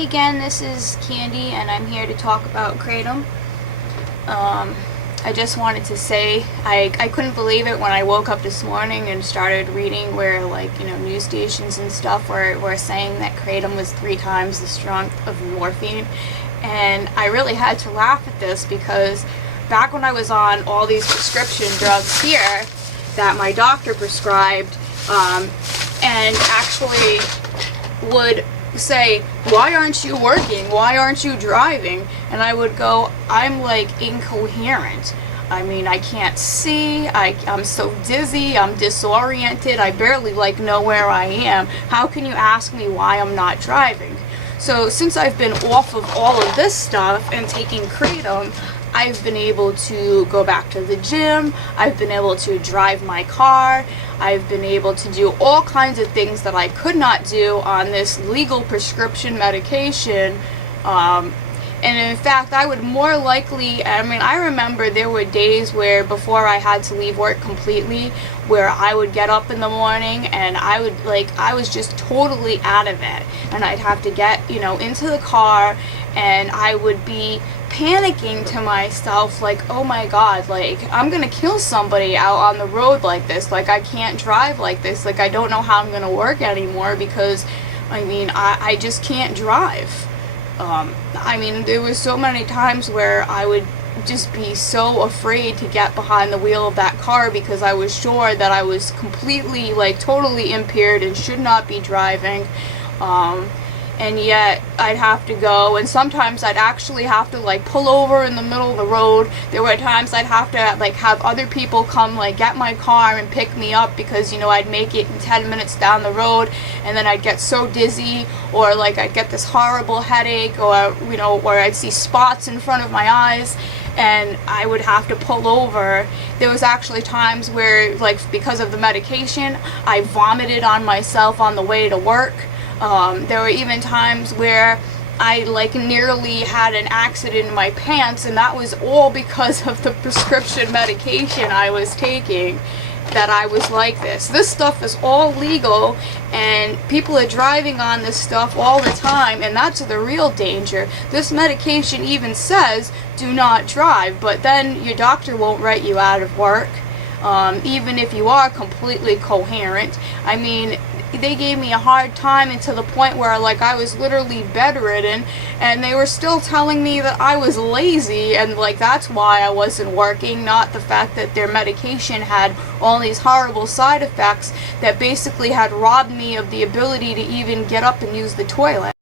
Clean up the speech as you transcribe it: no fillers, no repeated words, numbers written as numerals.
Hey again, this is Candy and I'm here to talk about kratom. I just wanted to say I couldn't believe it when I woke up this morning and started reading where news stations and stuff were saying that kratom was 3 times the strength of morphine, and I really had to laugh at this because back when I was on all these prescription drugs here that my doctor prescribed and actually would say, why aren't you working? Why aren't you driving? And I would go, I'm like incoherent. I mean, I can't see, I'm so dizzy, I'm disoriented, I barely know where I am. How can you ask me why I'm not driving? So since I've been off of all of this stuff and taking kratom, I've been able to go back to the gym, I've been able to drive my car, I've been able to do all kinds of things that I could not do on this legal prescription medication. And in fact, I would more likely, I remember there were days where before I had to leave work completely, where I would get up in the morning and I was just totally out of it. And I'd have to get, into the car and I would be panicking to myself oh my god, I'm gonna kill somebody out on the road like this, I can't drive like this, I don't know how I'm gonna work anymore because I just can't drive. There was so many times where I would just be so afraid to get behind the wheel of that car because I was sure that I was completely totally impaired and should not be driving. And yet I'd have to go, and sometimes I'd actually have to pull over in the middle of the road. There were times I'd have to have other people come get my car and pick me up because I'd make it in 10 minutes down the road, and then I'd get so dizzy, or I'd get this horrible headache, or or I'd see spots in front of my eyes and I would have to pull over. There was actually times where because of the medication I vomited on myself on the way to work. There were even times where I nearly had an accident in my pants, and that was all because of the prescription medication I was taking that I was like this. This stuff is all legal and people are driving on this stuff all the time, and that's the real danger. This medication even says do not drive, but then your doctor won't write you out of work, even if you are completely coherent. They gave me a hard time, and to the point where I was literally bedridden, and they were still telling me that I was lazy, and that's why I wasn't working, not the fact that their medication had all these horrible side effects that basically had robbed me of the ability to even get up and use the toilet.